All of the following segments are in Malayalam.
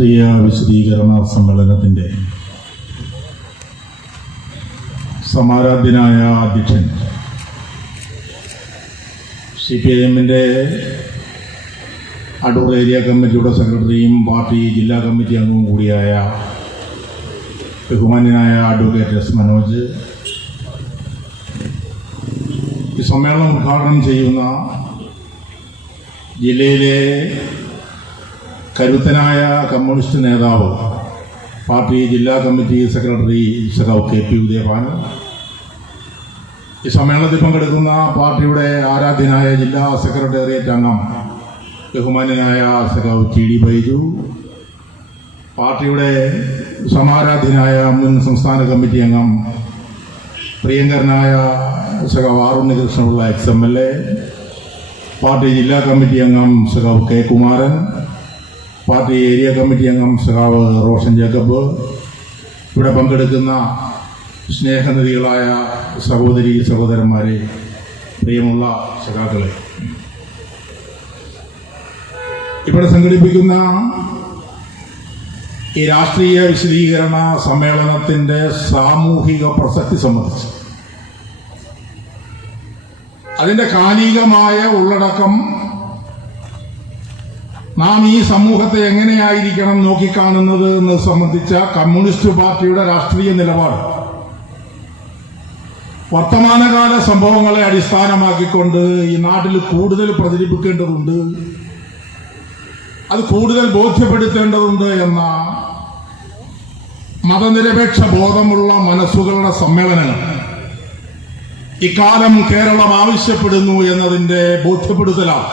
രാഷ്ട്രീയ വിശദീകരണ സമ്മേളനത്തിൻ്റെ സമാരാധ്യനായ അധ്യക്ഷൻ CPIM-ന്റെ അടൂർ ഏരിയ കമ്മിറ്റിയുടെ സെക്രട്ടറിയും പാർട്ടി ജില്ലാ കമ്മിറ്റി അംഗവും കൂടിയായ ബഹുമാന്യനായ അഡ്വക്കേറ്റ് എസ് മനോജ്, ഈ സമ്മേളനം ഉദ്ഘാടനം ചെയ്യുന്ന ജില്ലയിലെ കരുത്തനായ കമ്മ്യൂണിസ്റ്റ് നേതാവ്, പാർട്ടി ജില്ലാ കമ്മിറ്റി സെക്രട്ടറി സഖാവ് KP ഉദയഭാൻ, ഈ സമ്മേളനത്തിൽ പങ്കെടുക്കുന്ന പാർട്ടിയുടെ ആരാധ്യനായ ജില്ലാ സെക്രട്ടേറിയറ്റ് അംഗം ബഹുമാന്യനായ സഖാവ് TD ബൈജു, പാർട്ടിയുടെ സമാരാധ്യനായ മുൻ സംസ്ഥാന കമ്മിറ്റി അംഗം പ്രിയങ്കരനായ സഖാവ് R ഉണ്ണികൃഷ്ണപിള്ള XMLA, പാർട്ടി ജില്ലാ കമ്മിറ്റി അംഗം സഖാവ് K Kumaran, party area committee അംഗം സഖാവ് റോഷൻ ജേക്കബ്, ഇവിടെ പങ്കെടുക്കുന്ന സ്നേഹനിധികളായ സഹോദരി സഹോദരന്മാരെ, പ്രിയമുള്ള സഖാക്കളെ, ഇവിടെ സംഘടിപ്പിക്കുന്ന ഈ രാഷ്ട്രീയ വിശദീകരണ സമ്മേളനത്തിൻ്റെ സാമൂഹിക പ്രസക്തി സംബന്ധിച്ച് അതിൻ്റെ കാലികമായ ഉള്ളടക്കം നാം ഈ സമൂഹത്തെ എങ്ങനെയായിരിക്കണം നോക്കിക്കാണുന്നത് എന്ന് സംബന്ധിച്ച കമ്മ്യൂണിസ്റ്റ് പാർട്ടിയുടെ രാഷ്ട്രീയ നിലപാട് വർത്തമാനകാല സംഭവങ്ങളെ അടിസ്ഥാനമാക്കിക്കൊണ്ട് ഈ നാട്ടിൽ കൂടുതൽ പ്രചരിപ്പിക്കേണ്ടതുണ്ട്, അത് കൂടുതൽ ബോധ്യപ്പെടുത്തേണ്ടതുണ്ട് എന്ന മതനിരപേക്ഷ ബോധമുള്ള മനസ്സുകളുടെ സമ്മേളനങ്ങൾ ഇക്കാലം കേരളം ആവശ്യപ്പെടുന്നു എന്നതിൻ്റെ ബോധ്യപ്പെടുത്തലാണ്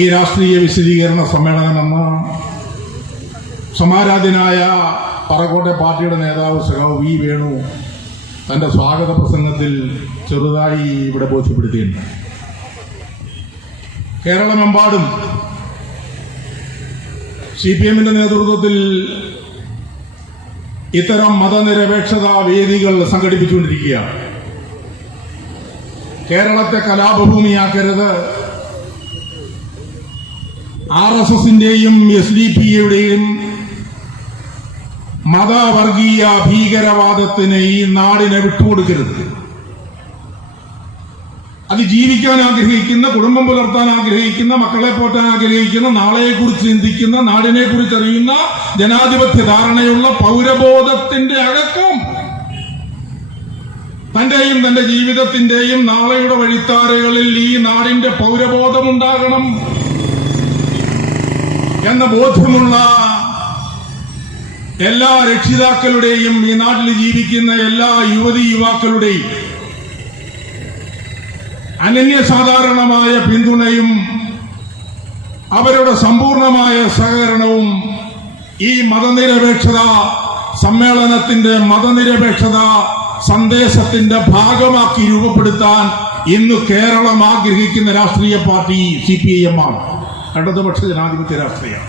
ഈ രാഷ്ട്രീയ വിശദീകരണ സമ്മേളനമെന്ന് സമാരാധ്യനായ പറക്കോട്ടെ പാർട്ടിയുടെ നേതാവ് സഖാവ് V വേണു തൻ്റെ സ്വാഗത പ്രസംഗത്തിൽ ചെറുതായി ഇവിടെ ബോധ്യപ്പെടുത്തിയിട്ടുണ്ട്. കേരളമെമ്പാടും CPM-ന്റെ നേതൃത്വത്തിൽ ഇത്തരം മതനിരപേക്ഷതാ വേദികൾ സംഘടിപ്പിച്ചുകൊണ്ടിരിക്കുകയാണ്. കേരളത്തെ കലാപഭൂമിയാക്കരുത്, RSS-ന്റെയും SDPI-യുടെയും മതവർഗീയ ഭീകരവാദത്തിന് ഈ നാടിനെ വിട്ടുകൊടുക്കരുത്. അത് ജീവിക്കാൻ ആഗ്രഹിക്കുന്ന, കുടുംബം പുലർത്താൻ ആഗ്രഹിക്കുന്ന, മക്കളെ പോറ്റാൻ ആഗ്രഹിക്കുന്ന, നാളെയെക്കുറിച്ച് ചിന്തിക്കുന്ന, നാടിനെ കുറിച്ച് അറിയുന്ന, ജനാധിപത്യ ധാരണയുള്ള പൗരബോധത്തിന്റെ അകക്കം തന്റെയും തന്റെ ജീവിതത്തിന്റെയും നാളെയുടെ വഴിത്താരകളിൽ ഈ നാടിന്റെ പൗരബോധമുണ്ടാകണം എന്ന ബോധ്യമുള്ള എല്ലാ രക്ഷിതാക്കളുടെയും, ഈ നാട്ടിൽ ജീവിക്കുന്ന എല്ലാ യുവതി യുവാക്കളുടെയും അനന്യസാധാരണമായ പിന്തുണയും അവരുടെ സമ്പൂർണമായ സഹകരണവും ഈ മതനിരപേക്ഷത സമ്മേളനത്തിന്റെ മതനിരപേക്ഷത സന്ദേശത്തിന്റെ ഭാഗമാക്കി രൂപപ്പെടുത്താൻ ഇന്ന് കേരളം ആഗ്രഹിക്കുന്ന രാഷ്ട്രീയ പാർട്ടി CPIM ആണ്, ഇടതുപക്ഷ ജനാധിപത്യ രാഷ്ട്രീയം.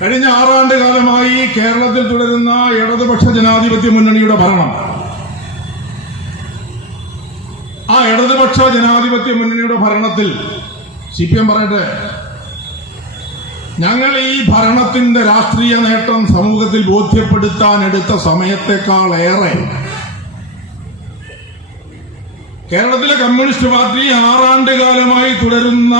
കഴിഞ്ഞ 6 ആണ്ടുകാലമായി കേരളത്തിൽ തുടരുന്ന ഇടതുപക്ഷ ജനാധിപത്യ മുന്നണിയുടെ ഭരണം, ആ ഇടതുപക്ഷ ജനാധിപത്യ മുന്നണിയുടെ ഭരണത്തിൽ CPM പറയട്ടെ, ഞങ്ങൾ ഈ ഭരണത്തിന്റെ രാഷ്ട്രീയ നേട്ടം സമൂഹത്തിൽ ബോധ്യപ്പെടുത്താൻ എടുത്ത സമയത്തെക്കാൾ ഏറെ കേരളത്തിലെ കമ്മ്യൂണിസ്റ്റ് പാർട്ടി 6 ആണ്ടുകാലമായി തുടരുന്ന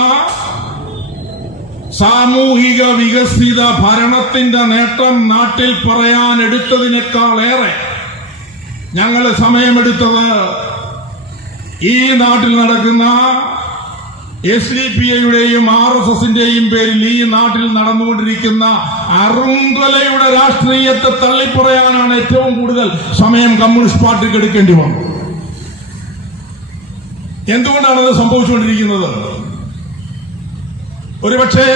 സാമൂഹിക വികസിത ഭരണത്തിന്റെ നേട്ടം നാട്ടിൽ പറയാൻ എടുത്തതിനേക്കാളേറെ ഞങ്ങൾ സമയമെടുത്തത് ഈ നാട്ടിൽ നടക്കുന്ന SDPI-യുടെയും RSS-ന്റെയും പേരിൽ ഈ നാട്ടിൽ നടന്നുകൊണ്ടിരിക്കുന്ന അറുങ്കൊലയുടെ രാഷ്ട്രീയത്തെ തള്ളിപ്പറയാനാണ് ഏറ്റവും കൂടുതൽ സമയം കമ്മ്യൂണിസ്റ്റ് പാർട്ടിക്ക് എടുക്കേണ്ടി വന്നത്. എന്തുകൊണ്ടാണ് അത് സംഭവിച്ചുകൊണ്ടിരിക്കുന്നത്? ഒരുപക്ഷെ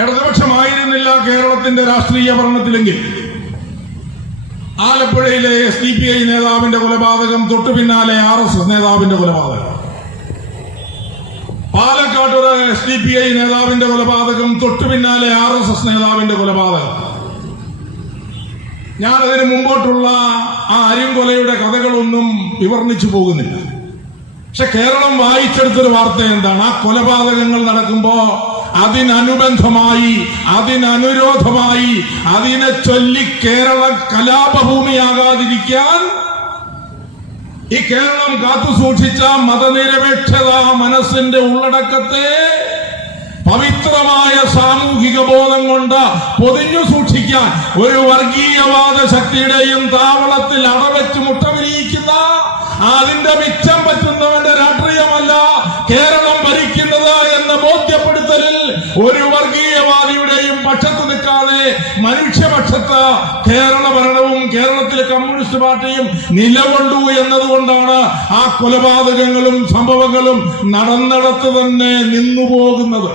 ഇടതുപക്ഷമായിരുന്നില്ല കേരളത്തിന്റെ രാഷ്ട്രീയ ഭരണത്തിലെങ്കിൽ ആലപ്പുഴയിലെ SDPI നേതാവിന്റെ കൊലപാതകം, തൊട്ടു പിന്നാലെ RSS നേതാവിന്റെ കൊലപാതകം, പാലക്കാട് ഒരു SDPI നേതാവിന്റെ കൊലപാതകം, തൊട്ടു പിന്നാലെ RSS നേതാവിന്റെ കൊലപാതകം. ഞാനതിന് മുമ്പോട്ടുള്ള ആ അരിങ്കൊലയുടെ കഥകളൊന്നും വിവർണിച്ചു പോകുന്നില്ല. പക്ഷെ കേരളം വായിച്ചെടുത്തൊരു വാർത്ത എന്താണ്? ആ കൊലപാതകങ്ങൾ നടക്കുമ്പോ അതിനനുബന്ധമായി, അതിനനുരോധമായി, അതിനെ ചൊല്ലി കേരളം കലാപഭൂമിയാകാതിരിക്കാൻ ഈ കേരളം കാത്തു സൂക്ഷിച്ച മതനിരപേക്ഷത മനസ്സിന്റെ ഉള്ളടക്കത്തെ പവിത്രമായ സാമൂഹിക ബോധം കൊണ്ട് പൊതിഞ്ഞു സൂക്ഷിക്കാൻ ഒരു വർഗീയവാദ ശക്തിയുടെയും താവളത്തിൽ അടവെച്ച് മുട്ടവിരിയിക്കുന്ന, അതിന്റെ മിച്ചം പറ്റുന്നവന്റെ രാഷ്ട്രീയമല്ല കേരളം ഭരിക്കുന്നത് എന്ന ബോധ്യപ്പെടുത്തലിൽ ഒരു വർഗീയവാദിയുടെയും പക്ഷത്ത് നിൽക്കാതെ മനുഷ്യപക്ഷത്ത് കേരള ഭരണവും കേരളത്തിലെ കമ്മ്യൂണിസ്റ്റ് പാർട്ടിയും നിലകൊണ്ടു എന്നതുകൊണ്ടാണ് ആ കൊലപാതകങ്ങളും സംഭവങ്ങളും നടന്നിടത്ത് തന്നെ നിന്നുപോകുന്നത്.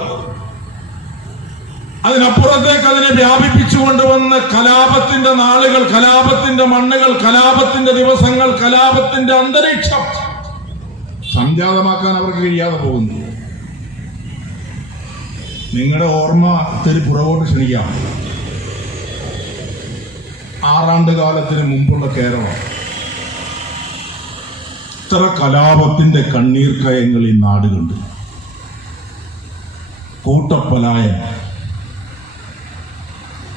അതിനപ്പുറത്തേക്ക് അതിനെ വ്യാപിപ്പിച്ചു കൊണ്ടുവന്ന് കലാപത്തിന്റെ നാളുകൾ, കലാപത്തിന്റെ മണ്ണുകൾ, കലാപത്തിന്റെ ദിവസങ്ങൾ, കലാപത്തിന്റെ അന്തരീക്ഷം സംജാതമാക്കാൻ അവർക്ക് കഴിയാതെ പോകുന്നു. നിങ്ങളുടെ ഓർമ്മ ഇത്തിരി പുറകോട്ട് ക്ഷണിക്കാം. 6 ആണ്ട് കാലത്തിന് മുമ്പുള്ള കേരളം ഇത്ര കലാപത്തിന്റെ കണ്ണീർ കയങ്ങൾ ഈ നാട് കണ്ടു. കൂട്ടപ്പലായനം,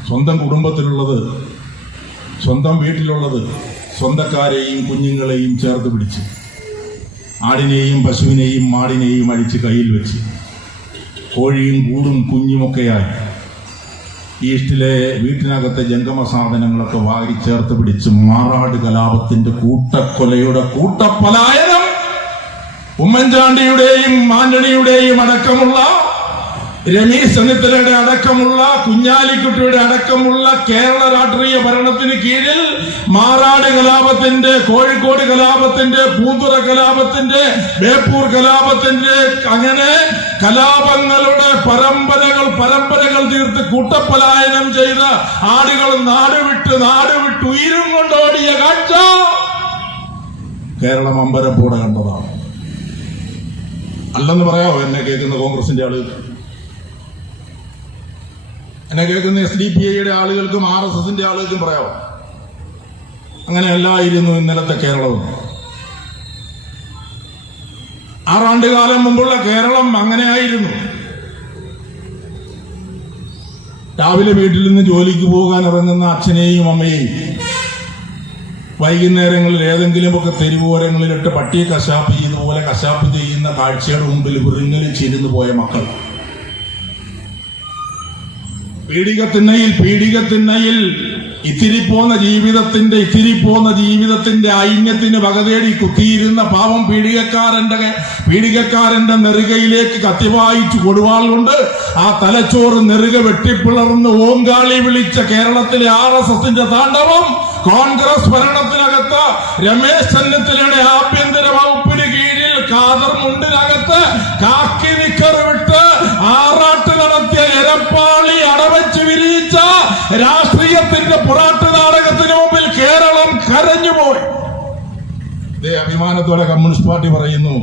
സ്വന്തം കുടുംബത്തിലുള്ളത്, സ്വന്തം വീട്ടിലുള്ളത്, സ്വന്തക്കാരെയും കുഞ്ഞുങ്ങളെയും ചേർത്ത് പിടിച്ച്, ആടിനെയും പശുവിനെയും മാടിനെയും അടിച്ച് കയ്യിൽ വെച്ച്, കോഴിയും കൂടും കുഞ്ഞുമൊക്കെയായി ഈസ്റ്റിലെ വീട്ടിനകത്തെ ജംഗമ സാധനങ്ങളൊക്കെ വാരി ചേർത്ത് പിടിച്ച് മാറാട് കലാപത്തിന്റെ കൂട്ടക്കൊലയുടെ കൂട്ടപ്പലായനം ഉമ്മൻചാണ്ടിയുടെയും ആന്റണിയുടെയും അടക്കമുള്ള, രമേശ് ചെന്നിത്തലയുടെ അടക്കമുള്ള, കുഞ്ഞാലിക്കുട്ടിയുടെ അടക്കമുള്ള കേരള രാഷ്ട്രീയ ഭരണത്തിന് കീഴിൽ മാറാട് കലാപത്തിന്റെ, കോഴിക്കോട് കലാപത്തിന്റെ, പൂന്തുറ കലാപത്തിന്റെ, ബേപ്പൂർ കലാപത്തിന്റെ, അങ്ങനെ കലാപങ്ങളുടെ പരമ്പരകൾ തീർത്ത് കൂട്ടപ്പലായനം ചെയ്ത് ആടുകൾ നാടുവിട്ട് ഉയരും കൊണ്ടോടിയ കാഴ്ച കേരളം അമ്പരപ്പോടെ കണ്ടതാണ്. അല്ലെന്ന് പറയാമോ എന്നെ കേൾക്കുന്ന കോൺഗ്രസിന്റെ ആളുകൾ, എന്നെ കേൾക്കുന്ന SDPIയുടെ ആളുകൾക്കും RSSന്റെ ആളുകൾക്കും പറയാമോ? അങ്ങനെയല്ലായിരുന്നു ഇന്നലത്തെ കേരളവും. 6 ആണ്ട് കാലം മുമ്പുള്ള കേരളം അങ്ങനെയായിരുന്നു. രാവിലെ വീട്ടിൽ നിന്ന് ജോലിക്ക് പോകാൻ ഇറങ്ങുന്ന അച്ഛനെയും അമ്മയെയും വൈകുന്നേരങ്ങളിൽ ഏതെങ്കിലുമൊക്കെ തെരുവോരങ്ങളിലിട്ട് പട്ടിയെ കശാപ്പ് ചെയ്തുപോലെ കശാപ്പ് ചെയ്യുന്ന കാഴ്ചയുടെ മുമ്പിൽ വിറിങ്ങലിൽ ചിരുന്നു പോയ മക്കൾ, പീഡികത്തിണ്ണയിൽ ഇത്തിരിപ്പോന്ന ജീവിതത്തിന്റെ ഐന്യത്തിന് വകതേടി കുത്തിയിരുന്ന പാവം പീഡികക്കാരന്റെ നെറുകയിലേക്ക് കത്തിവായിച്ചു കൊടുവാൾ കൊണ്ട് ആ തലച്ചോറ് നെറുക വെട്ടിപ്പിളർന്ന് ഓങ്കാളി വിളിച്ച കേരളത്തിലെ RSSന്റെ താണ്ഡവം കോൺഗ്രസ് ഭരണത്തിനകത്ത് രമേശ് ചെന്നിത്തലയുടെ ആഭ്യന്തര വകുപ്പിന് കീഴിൽ ഖാദർ മുണ്ടിനകത്ത് കാക്കി നിക്കർ വിട്ട് ആറാട്ട് നടത്തിയ എരപ്പാളി അടവച്ച് വിരിയിച്ച രാഷ്ട്രീയത്തിന്റെ പുറാട്ട് നാടകത്തിന് മുമ്പിൽ കേരളം കരഞ്ഞുപോയി. അഭിമാനത്തോടെ കമ്മ്യൂണിസ്റ്റ് പാർട്ടി പറയുന്നു,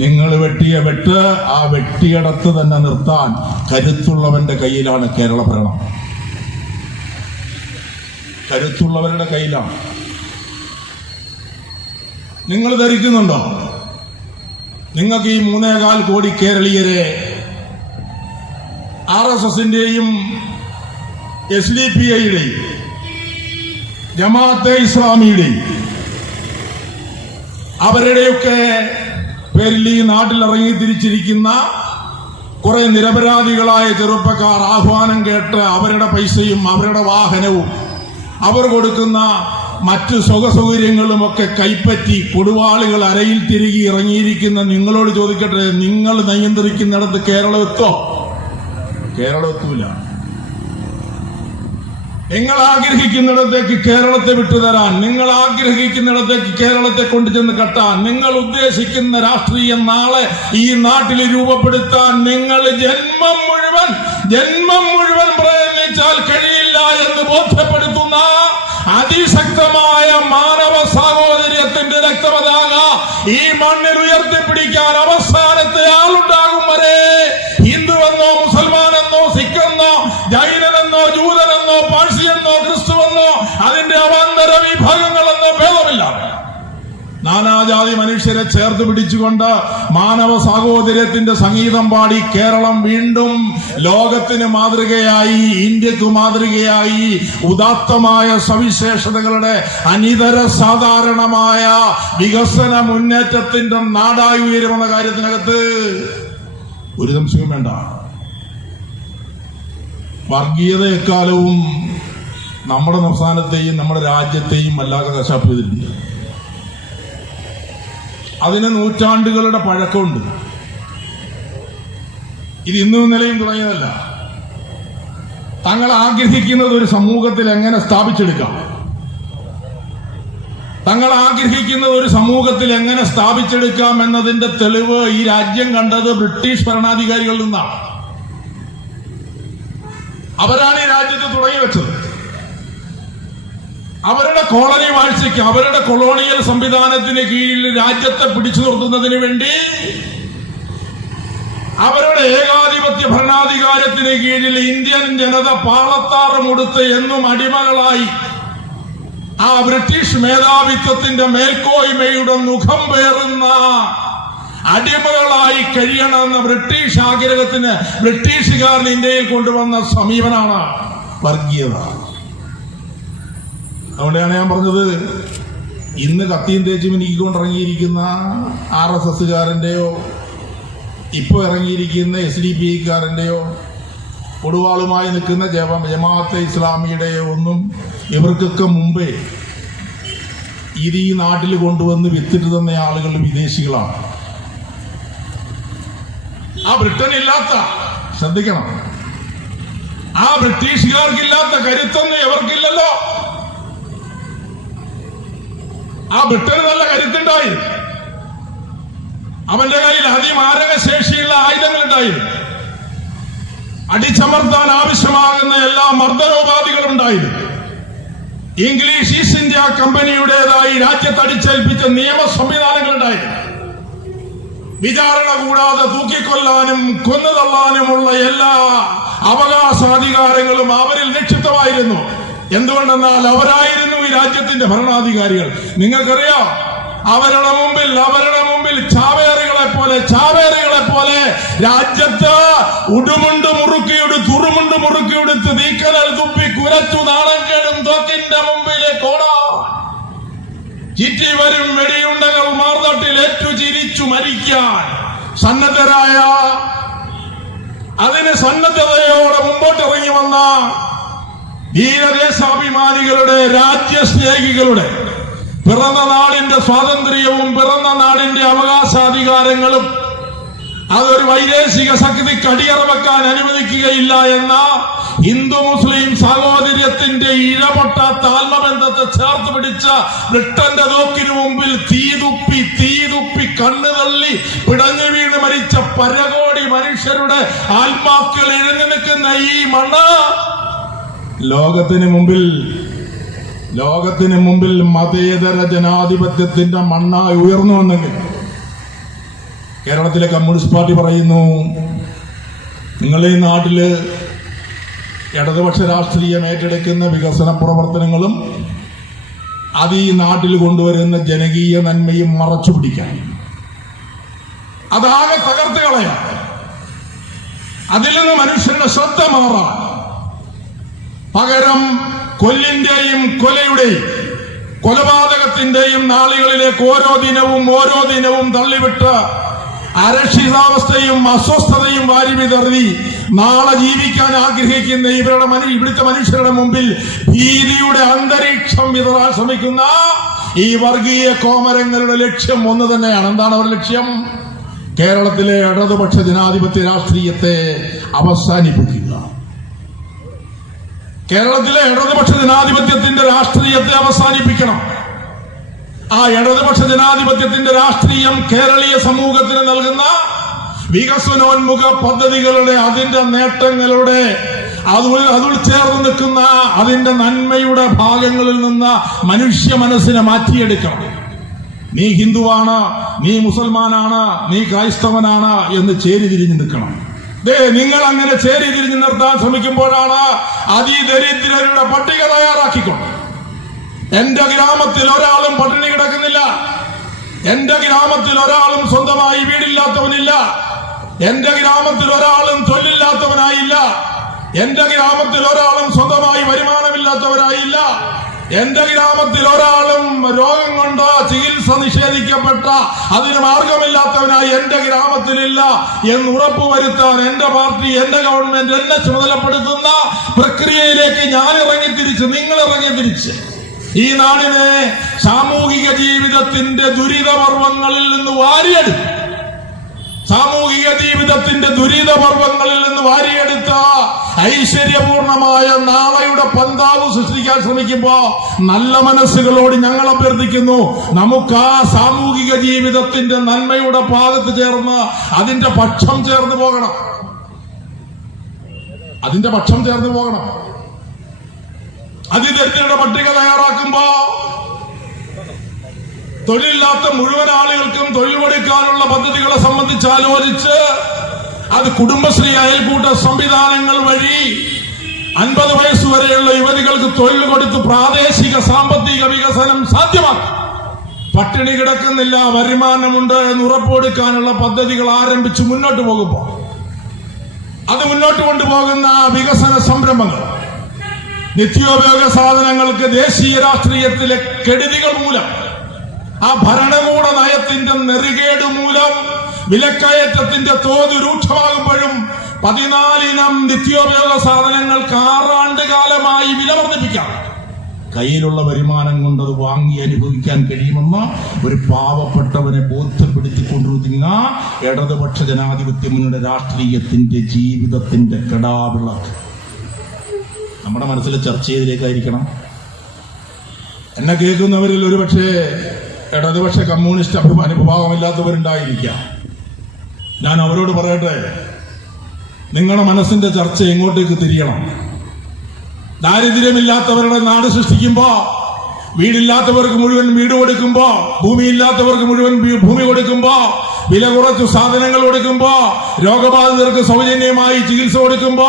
നിങ്ങൾ വെട്ടിയ വെട്ട് ആ വെട്ടിയടത്ത് തന്നെ നിർത്താൻ കരുത്തുള്ളവന്റെ കയ്യിലാണ് കേരള ഭരണം. കരുത്തുള്ളവരുടെ കയ്യിലാണ്. നിങ്ങൾ ധരിക്കുന്നുണ്ടോ നിങ്ങൾക്ക് ഈ 3.25 കോടി കേരളീയരെ RSSന്റെയും SDPIയുടെയും ജമാഅത്തെ ഇസ്ലാമിയുടെയും അവരുടെയൊക്കെ പേരിൽ ഈ നാട്ടിൽ ഇറങ്ങി തിരിച്ചിരിക്കുന്ന കുറെ നിരപരാധികളായ ചെറുപ്പക്കാർ ആഹ്വാനം കേട്ട് അവരുടെ പൈസയും അവരുടെ വാഹനവും അവർ കൊടുക്കുന്ന മറ്റ് സുഖസൗകര്യങ്ങളുമൊക്കെ കൈപ്പറ്റി കൊടുവാളുകൾ അരയിൽ തിരികെ ഇറങ്ങിയിരിക്കുന്ന നിങ്ങളോട് ചോദിക്കട്ടെ, നിങ്ങൾ നിയന്ത്രിക്കുന്നിടത്ത് കേരളം എത്തോ? കേരളം എത്തൂല. നിങ്ങൾ ആഗ്രഹിക്കുന്നിടത്തേക്ക് കേരളത്തെ വിട്ടുതരാൻ, നിങ്ങൾ ആഗ്രഹിക്കുന്നിടത്തേക്ക് കേരളത്തെ കൊണ്ടുചെന്ന് കെട്ടാൻ, നിങ്ങൾ ഉദ്ദേശിക്കുന്ന രാഷ്ട്രീയം നാളെ ഈ നാട്ടിൽ രൂപപ്പെടുത്താൻ നിങ്ങൾ ജന്മം മുഴുവൻ പ്രയത്നിച്ചാൽ കഴിയില്ല എന്ന് ബോധ്യപ്പെടുത്തുന്ന അതിശക്തമായ മാനവ സാഹോദര്യത്തിന്റെ രക്തപതാക ഈ മണ്ണിൽ ഉയർത്തിപ്പിടിക്കാൻ അവസാനത്തെ ആളുണ്ടാകും വരെ ഹിന്ദുവെന്നോ മുസൽമാനെന്നോ സിഖെന്നോ ജൈനനെന്നോ ജൂതനെന്നോ പാഴ്സിയെന്നോ ക്രിസ്തുവെന്നോ അതിന്റെ അവാന്തര വിഭാഗങ്ങളെന്നോ ഭേദമില്ലാതെ നാനാജാതി മനുഷ്യരെ ചേർത്ത് പിടിച്ചുകൊണ്ട് മാനവ സാഹോദര്യത്തിന്റെ സംഗീതം പാടി കേരളം വീണ്ടും ലോകത്തിന് മാതൃകയായി, ഇന്ത്യക്ക് മാതൃകയായി ഉദാത്തമായ സവിശേഷതകളുടെ അനിതര സാധാരണമായ വികസന മുന്നേറ്റത്തിന്റെ നാടായി ഉയരുമെന്ന കാര്യത്തിനകത്ത് ഒരു സംശയവും വേണ്ട. വർഗീയത എക്കാലവും നമ്മുടെ സംസ്ഥാനത്തെയും നമ്മുടെ രാജ്യത്തെയും വല്ലാതെ കശാപ്പ് ചെയ്തിട്ടുണ്ട്. അതിന് നൂറ്റാണ്ടുകളുടെ പഴക്കമുണ്ട്. ഇത് ഇന്നും ഇന്നലെയും തുടങ്ങിയതല്ല. തങ്ങൾ ആഗ്രഹിക്കുന്നത് ഒരു സമൂഹത്തിൽ എങ്ങനെ സ്ഥാപിച്ചെടുക്കാം, തങ്ങൾ ആഗ്രഹിക്കുന്നത് ഒരു സമൂഹത്തിൽ എങ്ങനെ സ്ഥാപിച്ചെടുക്കാം എന്നതിന്റെ തെളിവ് ഈ രാജ്യം കണ്ടത് ബ്രിട്ടീഷ് ഭരണാധികാരികളിൽ നിന്നാണ്. അവരാണ് ഈ രാജ്യത്ത് തുടങ്ങി വെച്ചത്. അവരുടെ കോളനി വാഴ്ചയ്ക്ക്, അവരുടെ കൊളോണിയൽ സംവിധാനത്തിന് കീഴിൽ രാജ്യത്തെ പിടിച്ചു നിർത്തുന്നതിന് വേണ്ടി, അവരുടെ ഏകാധിപത്യ ഭരണാധികാരത്തിന് കീഴിൽ ഇന്ത്യൻ ജനത പാളത്താറമുടുത്ത് എന്നും അടിമകളായി ആ ബ്രിട്ടീഷ് മേധാവിത്വത്തിന്റെ മേൽക്കോയ്മയുടെ മുഖം പേറുന്ന അടിമകളായി കഴിയണമെന്ന ബ്രിട്ടീഷ് ആഗ്രഹത്തിന് ബ്രിട്ടീഷുകാരൻ ഇന്ത്യയിൽ കൊണ്ടുവന്ന സമീപനാണ് വർഗീയത. അതുകൊണ്ടാണ് ഞാൻ പറഞ്ഞത്, ഇന്ന് കത്തിയും തേച്ചും നീക്കിക്കൊണ്ടിറങ്ങിയിരിക്കുന്ന RSSകാരൻ്റെയോ ഇപ്പോൾ ഇറങ്ങിയിരിക്കുന്ന SDPIക്കാരൻ്റെയോ കൊടുവാളുമായി നിൽക്കുന്ന ജമാഅത്തെ ഇസ്ലാമിയുടെയോ ഒന്നും ഇവർക്കൊക്കെ മുമ്പേ ഇത് ഈ നാട്ടിൽ കൊണ്ടുവന്ന് വിത്തിട്ട് തന്ന ആളുകൾ വിദേശികളാണ്. ആ ബ്രിട്ടൻ ഇല്ലാത്ത, ശ്രദ്ധിക്കണം, ആ ബ്രിട്ടീഷുകാർക്കില്ലാത്ത കരുത്തൊന്നും എവർക്കില്ലല്ലോ. ആ ബ്രിട്ടന് നല്ല കരുത്തുണ്ടായിരുന്നു. അവന്റെ കയ്യിൽ അതിമാരക ശേഷിയുള്ള ആയുധങ്ങളുണ്ടായിരുന്നു. അടിച്ചമർത്താൻ ആവശ്യമാകുന്ന എല്ലാ മർദ്ദനോപാധികളും ഉണ്ടായിരുന്നു. ഇംഗ്ലീഷ് ഈസ്റ്റ് ഇന്ത്യ കമ്പനിയുടേതായി രാജ്യത്ത് അടിച്ചേൽപ്പിച്ച നിയമ സംവിധാനങ്ങളുണ്ടായിരുന്നു. വിചാരണ കൂടാതെ തൂക്കിക്കൊല്ലാനും കൊന്നുതള്ളാനുമുള്ള എല്ലാ അവകാശാധികാരങ്ങളും അവരിൽ നിക്ഷിപ്തമായിരുന്നു. എന്തുകൊണ്ടെന്നാൽ അവരായിരുന്നു ഈ രാജ്യത്തിന്റെ ഭരണാധികാരികൾ. നിങ്ങൾക്കറിയാം, അവരുടെ മുമ്പിൽ ചാവേറുകളെ പോലെ രാജ്യത്ത് ഉടുമുണ്ട് മുറുക്കിയെടുത്ത് തീക്കനൽ തുപ്പി കുരച്ചു നാണം കേടും തോക്കിന്റെ മുമ്പിലേക്ക് ഓടാം. ചീറ്റി വരും വെടിയുണ്ടകൾ മാർത്തട്ടിൽ ഏറ്റു ചിരിച്ചു മരിക്കാൻ സന്നദ്ധരായ, അതിന് സന്നദ്ധതയോടെ മുമ്പോട്ടിറങ്ങി വന്ന ധീരദേശാഭിമാനികളുടെ, രാജ്യസ്നേഹികളുടെ, പിറന്ന നാടിന്റെ സ്വാതന്ത്ര്യവും പിറന്ന നാടിന്റെ അവകാശാധികാരങ്ങളും അതൊരു വൈദേശിക ശക്തിക്ക് അടിയറ വെക്കാൻ അനുവദിക്കുകയില്ല എന്ന ഹിന്ദു മുസ്ലിം സഹോദര്യത്തിന്റെ ഇഴപൊട്ടാത്ത ആത്മബന്ധത്തെ ചേർത്ത് പിടിച്ച ബ്രിട്ടന്റെ നോക്കിനു മുമ്പിൽ തീതുപ്പി കണ്ണു തള്ളി പിടഞ്ഞു വീണ് മരിച്ച പരകോടി മനുഷ്യരുടെ ആത്മാക്കൾ ഇഴഞ്ഞു നിൽക്കുന്ന ഈ മണ്ണ് ലോകത്തിന് മുമ്പിൽ മതേതര ജനാധിപത്യത്തിന്റെ മണ്ണായി ഉയർന്നു വന്നെങ്കിൽ കേരളത്തിലെ കമ്മ്യൂണിസ്റ്റ് പാർട്ടി പറയുന്നു, നിങ്ങളീ നാട്ടില് ഇടതുപക്ഷ രാഷ്ട്രീയം ഏറ്റെടുക്കുന്ന വികസന പ്രവർത്തനങ്ങളും അത് ഈ നാട്ടിൽ കൊണ്ടുവരുന്ന ജനകീയ നന്മയും മറച്ചു പിടിക്കാൻ, അതാകെ തകർത്ത് കളയാൻ, അതിൽ നിന്ന് മനുഷ്യരുടെ ശ്രദ്ധ മാറാൻ, പകരം കൊല്ലിന്റെയും കൊലയുടെയും കൊലപാതകത്തിന്റെയും നാളുകളിലേക്ക് ഓരോ ദിനവും തള്ളിവിട്ട് അരക്ഷിതാവസ്ഥയും അസ്വസ്ഥതയും വാരി വിതറി നാളെ ജീവിക്കാൻ ആഗ്രഹിക്കുന്ന ഇവിടുത്തെ മനുഷ്യരുടെ മുമ്പിൽ ഭീതിയുടെ അന്തരീക്ഷം വിതറാൻ ശ്രമിക്കുന്ന ഈ വർഗീയ കോമരങ്ങളുടെ ലക്ഷ്യം ഒന്ന് തന്നെയാണ്. എന്താണ് അവരുടെ ലക്ഷ്യം? കേരളത്തിലെ ഇടതുപക്ഷ ജനാധിപത്യ രാഷ്ട്രീയത്തെ അവസാനിപ്പിക്കുക. കേരളത്തിലെ ഇടതുപക്ഷ ജനാധിപത്യത്തിന്റെ രാഷ്ട്രീയത്തെ അവസാനിപ്പിക്കണം. ആ ഇടതുപക്ഷ ജനാധിപത്യത്തിന്റെ രാഷ്ട്രീയം കേരളീയ സമൂഹത്തിന് നൽകുന്ന വികസനോന്മുഖ പദ്ധതികളുടെ, അതിന്റെ നേട്ടങ്ങളുടെ, അതിൽ ചേർന്ന് നിൽക്കുന്ന അതിന്റെ നന്മയുടെ ഭാഗങ്ങളിൽ നിന്ന് മനുഷ്യ മനസ്സിനെ മാറ്റിയെടുക്കണം. നീ ഹിന്ദുവാണ്, നീ മുസൽമാനാണ്, നീ ക്രൈസ്തവനാണ് എന്ന് ചേരിതിരിഞ്ഞ് നിൽക്കണം. നിങ്ങൾ അങ്ങനെ ചേരിതിരിഞ്ഞ് നിർത്താൻ ശ്രമിക്കുമ്പോഴാണ് അതിദരിദ്രരുടെ പട്ടിക തയ്യാറാക്കിക്കൊണ്ട്, എന്റെ ഗ്രാമത്തിൽ ഒരാളും പട്ടിണി കിടക്കുന്നില്ല, എന്റെ ഗ്രാമത്തിൽ ഒരാളും സ്വന്തമായി വീടില്ലാത്തവനില്ല. എന്റെ ഗ്രാമത്തിൽ ഒരാളും തൊഴിലില്ലാത്തവനായില്ല. എന്റെ ഗ്രാമത്തിൽ ഒരാളും സ്വന്തമായി വരുമാനമില്ലാത്തവരായില്ല. എന്റെ ഗ്രാമത്തിൽ ഒരാളും രോഗം കൊണ്ട് ചികിത്സ നിഷേധിക്കപ്പെട്ട അതിന് മാർഗമില്ലാത്തവനായി എന്റെ ഗ്രാമത്തിലില്ല എന്ന് ഉറപ്പുവരുത്താൻ എന്റെ പാർട്ടി, എന്റെ ഗവൺമെന്റ് എന്നെ ചുമതലപ്പെടുത്തുന്ന പ്രക്രിയയിലേക്ക് ഞാൻ ഇറങ്ങിത്തിരിച്ച്, നിങ്ങൾ ഇറങ്ങിത്തിരിച്ച് ഈ നാടിനെ സാമൂഹിക ജീവിതത്തിന്റെ ദുരിതപർവങ്ങളിൽ നിന്ന് വാരിയെടുക്കും. സാമൂഹിക ജീവിതത്തിന്റെ ദുരിതപർവങ്ങളിൽ നിന്ന് വാരിയെടുത്ത ഐശ്വര്യപൂർണമായ നാളെയുടെ പന്താവ് സൃഷ്ടിക്കാൻ ശ്രമിക്കുമ്പോ നല്ല മനസ്സുകളോട് ഞങ്ങൾ അഭ്യർത്ഥിക്കുന്നു, നമുക്ക് ആ സാമൂഹിക ജീവിതത്തിന്റെ നന്മയുടെ ഭാഗത്ത് ചേർന്ന് അതിന്റെ പക്ഷം ചേർന്ന് പോകണം. അതിന്റെ പക്ഷം ചേർന്ന് പോകണം. അതിദരിദ്രരുടെ പട്ടിക തയ്യാറാക്കുമ്പോ തൊഴിലില്ലാത്ത മുഴുവൻ ആളുകൾക്കും തൊഴിൽ കൊടുക്കാനുള്ള പദ്ധതികളെ സംബന്ധിച്ച് ആലോചിച്ച് അത് കുടുംബശ്രീ അയൽക്കൂട്ട സംവിധാനങ്ങൾ വഴി 50 വയസ്സുവരെയുള്ള യുവതികൾക്ക് തൊഴിൽ കൊടുത്ത് പ്രാദേശിക സാമ്പത്തിക വികസനം സാധ്യമാക്കി. പട്ടിണി കിടക്കുന്നില്ല, വരുമാനമുണ്ട് എന്ന് ഉറപ്പുകൊടുക്കാനുള്ള പദ്ധതികൾ ആരംഭിച്ച് മുന്നോട്ട് പോകുമ്പോൾ അത് മുന്നോട്ട് കൊണ്ടുപോകുന്ന വികസന സംരംഭങ്ങൾ, നിത്യോപയോഗ സാധനങ്ങൾക്ക് ദേശീയ രാഷ്ട്രീയത്തിലെ കെടുതികൾ മൂലം, ആ ഭരണകൂട നയത്തിന്റെ നെറുകേട് മൂലം വിലക്കയറ്റത്തിന്റെ തോത് രൂക്ഷമാകുമ്പോഴും 14 ഇനം നിത്യോപയോഗ സാധനങ്ങൾക്ക് 6 ആണ്ട് കാലമായി വില വർദ്ധിപ്പിക്കാം. കയ്യിലുള്ള വരുമാനം കൊണ്ട് അത് വാങ്ങി അനുഭവിക്കാൻ കഴിയുമെന്ന് ഒരു പാവപ്പെട്ടവനെ ബോധ്യപ്പെടുത്തിക്കൊണ്ടിരുന്ന ഇടതുപക്ഷ ജനാധിപത്യ മുന്നണിയുടെ രാഷ്ട്രീയത്തിന്റെ ജീവിതത്തിന്റെ കെടാവിളക്ക് നമ്മുടെ മനസ്സിൽ ചർച്ച ചെയ്തതിലേക്കായിരിക്കണം. എന്നെ കേൾക്കുന്നവരിൽ ഒരുപക്ഷെ ഇടതുപക്ഷ കമ്മ്യൂണിസ്റ്റ് അനുഭാവമില്ലാത്തവരുണ്ടായിരിക്കാം. ഞാൻ അവരോട് പറയട്ടെ, നിങ്ങളുടെ മനസ്സിന്റെ ചർച്ച എങ്ങോട്ടേക്ക് തിരിയണം. ദാരിദ്ര്യമില്ലാത്തവരുടെ നാട് സൃഷ്ടിക്കുമ്പോ, വീടില്ലാത്തവർക്ക് മുഴുവൻ വീട് കൊടുക്കുമ്പോ, ഭൂമിയില്ലാത്തവർക്ക് മുഴുവൻ ഭൂമി കൊടുക്കുമ്പോ, വില കുറച്ചു സാധനങ്ങൾ കൊടുക്കുമ്പോ, രോഗബാധിതർക്ക് സൗജന്യമായി ചികിത്സ കൊടുക്കുമ്പോ,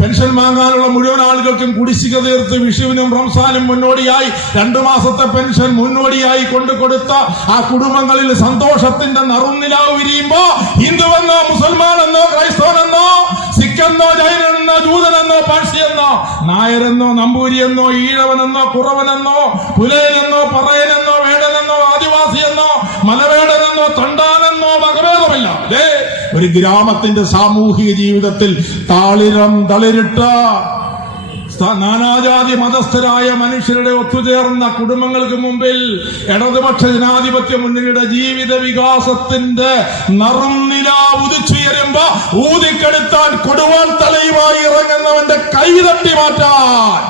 പെൻഷൻ വാങ്ങാനുള്ള മുഴുവൻ ആളുകൾക്കും കുടിശ്ശിക തീർത്ത് വിഷുവിനും റംസാനും മുന്നോടിയായി 2 മാസത്തെ പെൻഷൻ മുന്നോടിയായി കൊണ്ടുകൊടുത്ത ആ കുടുംബങ്ങളിൽ സന്തോഷത്തിന്റെ നറുനിലാവ് വിരിയുമ്പോ ഹിന്ദുവെന്നോ മുസൽമാനെന്നോ ക്രൈസ്തവനെന്നോ സിഖെന്നോ ജൈനെന്നോ ജൂതനെന്നോ പാഴ്സിയെന്നോ നായരെന്നോ നമ്പൂരിയെന്നോ ഈഴവനെന്നോ കുറവനെന്നോ പുലയനെന്നോ പറയനെന്നോ വേടനെന്നോ ആദിവാസിയെന്നോ മലവേടനെന്നോ തണ്ടാനെന്നോ വകഭേദമില്ല. ഒരു ഗ്രാമത്തിന്റെ സാമൂഹിക ജീവിതത്തിൽ തളിരിട്ട നാനാജാതി മതസ്ഥരായ മനുഷ്യരുടെ ഒത്തുചേർന്ന കുടുംബങ്ങൾക്ക് മുമ്പിൽ ഇടതുപക്ഷ ജനാധിപത്യ മുന്നണിയുടെ ജീവിത വികാസത്തിന്റെ നറുനിലാവ് ഉദിച്ചുയരുമ്പോ ഊതിക്കെടുത്താൻ കൊടുവാൾ തലയുമായി ഇറങ്ങുന്നവന്റെ കൈ തട്ടി മാറ്റാൻ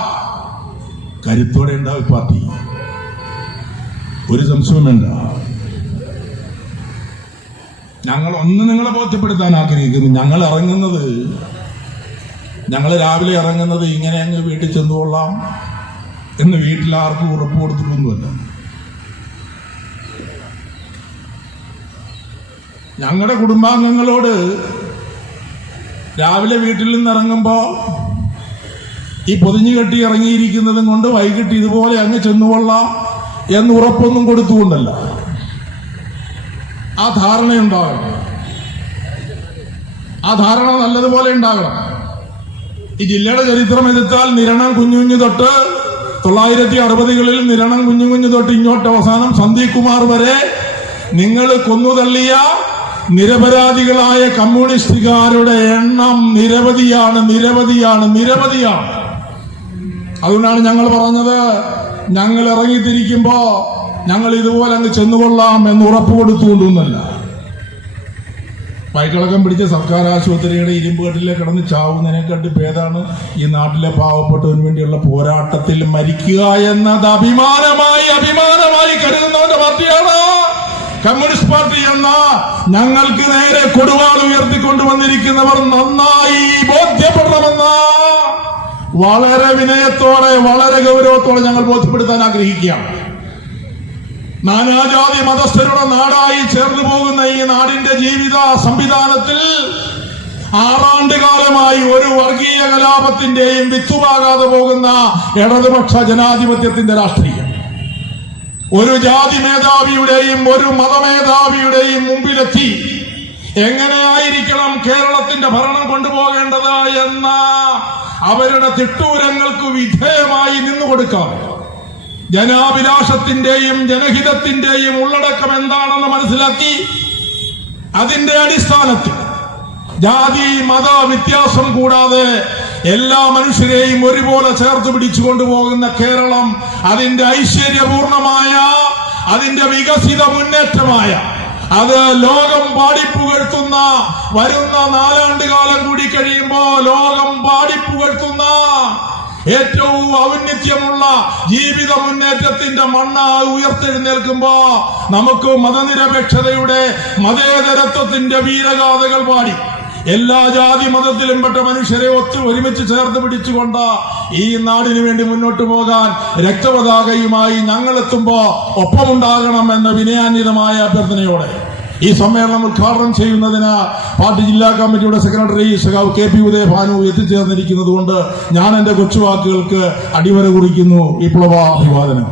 കരുത്തോടെ ഉണ്ടാവും പാർട്ടി. ഒരു സംശയവും വേണ്ട. ഞങ്ങൾ നിങ്ങളെ ബോധ്യപ്പെടുത്താൻ ആഗ്രഹിക്കുന്നു. ഞങ്ങൾ രാവിലെ ഇറങ്ങുന്നത് ഇങ്ങനെ അങ്ങ് വീട്ടിൽ ചെന്നുകൊള്ളാം എന്ന് വീട്ടിൽ ആർക്കും ഉറപ്പ് കൊടുത്തിട്ടൊന്നുമല്ല. ഞങ്ങളുടെ കുടുംബാംഗങ്ങളോട് രാവിലെ വീട്ടിൽ നിന്ന് ഇറങ്ങുമ്പോ ഈ പൊതിഞ്ഞു കെട്ടി ഇറങ്ങിയിരിക്കുന്നതും കൊണ്ട് വൈകിട്ട് ഇതുപോലെ അങ്ങ് ചെന്നുകൊള്ളാം എന്ന് ഉറപ്പൊന്നും കൊടുത്തുകൊണ്ടല്ല. ആ ധാരണയുണ്ടാകണം. ആ ധാരണ നല്ലതുപോലെ ഉണ്ടാകണം. ഈ ജില്ലയുടെ ചരിത്രം എടുത്താൽ നിരണം കുഞ്ഞുകുഞ്ഞു തൊട്ട് 960കളിൽ നിരണം കുഞ്ഞുകുഞ്ഞു തൊട്ട് ഇങ്ങോട്ട് അവസാനം സന്ദീപ് കുമാർ വരെ നിങ്ങൾ കൊന്നുതള്ളിയ നിരപരാധികളായ കമ്മ്യൂണിസ്റ്റുകാരുടെ എണ്ണം നിരവധിയാണ്. അതുകൊണ്ടാണ് ഞങ്ങൾ പറഞ്ഞത്, ഞങ്ങൾ ഇറങ്ങിത്തിരിക്കുമ്പോ ഞങ്ങൾ ഇതുപോലെ അങ്ങ് ചെന്നുകൊള്ളാം എന്ന് ഉറപ്പ് കൊടുത്തുകൊണ്ടൊന്നല്ല. വയറ്റിളക്കം പിടിച്ച സർക്കാർ ആശുപത്രിയുടെ ഇരുമ്പുകെട്ടിലേക്ക് കിടന്ന് ചാവുന്നതിനെക്കാട്ടി ഭേദമാണ് ഈ നാട്ടിലെ പാവപ്പെട്ടവന് വേണ്ടിയുള്ള പോരാട്ടത്തിൽ മരിക്കുക എന്നത് അഭിമാനമായി കരുതുന്നവന്റെ പാർട്ടിയാണ് കമ്മ്യൂണിസ്റ്റ് പാർട്ടി. എന്ന ഞങ്ങൾക്ക് നേരെ കൊടുവാൾ ഉയർത്തിക്കൊണ്ടുവന്നിരിക്കുന്നവർ നന്നായി ബോധ്യപ്പെടണമെന്ന വളരെ വിനയത്തോടെ വളരെ ഗൗരവത്തോടെ ഞങ്ങൾ ബോധ്യപ്പെടുത്താൻ ആഗ്രഹിക്കുകയാണ്. നാനാജാതി മതസ്ഥരുടെ നാടായി ചേർന്നു പോകുന്ന ഈ നാടിന്റെ ജീവിത സംവിധാനത്തിൽ 6 ആണ്ട് കാലമായി ഒരു വർഗീയ കലാപത്തിന്റെയും വിത്തുപാകാതെ പോകുന്ന ഇടതുപക്ഷ ജനാധിപത്യത്തിന്റെ രാഷ്ട്രീയം, ഒരു ജാതി മേധാവിയുടെയും ഒരു മതമേധാവിയുടെയും മുമ്പിലെത്തി എങ്ങനെയായിരിക്കണം കേരളത്തിന്റെ ഭരണം കൊണ്ടുപോകേണ്ടത് എന്ന അവരുടെ തിട്ടൂരങ്ങൾക്ക് വിധേയമായി നിന്നുകൊടുക്കാം. ജനാഭിലാഷത്തിന്റെയും ജനഹിതത്തിന്റെയും ഉള്ളടക്കം എന്താണെന്ന് മനസ്സിലാക്കി അതിന്റെ അടിസ്ഥാനത്തിൽ ജാതി മത വ്യത്യാസം കൂടാതെ എല്ലാ മനുഷ്യരെയും ഒരുപോലെ ചേർത്ത് പിടിച്ചു കൊണ്ടുപോകുന്ന കേരളം അതിന്റെ ഐശ്വര്യപൂർണമായ അതിന്റെ വികസിത മുന്നേറ്റമായ അത് ലോകം പാടിപ്പുകഴ്ത്തുന്ന വരുന്ന 4 ആണ്ടുകാലം കൂടി കഴിയുമ്പോ ലോകം പാടിപ്പുകഴ്ത്തുന്ന ഏറ്റവും ഔന്നത്യമുള്ള ജീവിത മുന്നേറ്റത്തിന്റെ മണ്ണായി ഉയർത്തെഴുന്നേൽക്കുമ്പോ നമുക്ക് മതനിരപേക്ഷതയുടെ മതേതരത്വത്തിന്റെ വീരഗാഥകൾ പാടി എല്ലാ ജാതി മതത്തിലും പെട്ട മനുഷ്യരെ ഒരുമിച്ച് ചേർത്ത് പിടിച്ചുകൊണ്ട് ഈ നാടിനു വേണ്ടി മുന്നോട്ട് പോകാൻ രക്തപതാകയുമായി ഞങ്ങൾ എത്തുമ്പോ ഒപ്പമുണ്ടാകണം എന്ന വിനയാന്വിതമായ അഭ്യർത്ഥനയോടെ ഈ സമ്മേളനം ഉദ്ഘാടനം ചെയ്യുന്നതിന് പാർട്ടി ജില്ലാ കമ്മിറ്റിയുടെ സെക്രട്ടറി സഖാവ് KP ഉദയഭാനു എത്തിച്ചേർന്നിരിക്കുന്നത് കൊണ്ട് ഞാൻ എന്റെ കൊച്ചുവാക്കുകൾക്ക് അടിവര കുറിക്കുന്നു. വിപ്ലവാഭിവാദനം.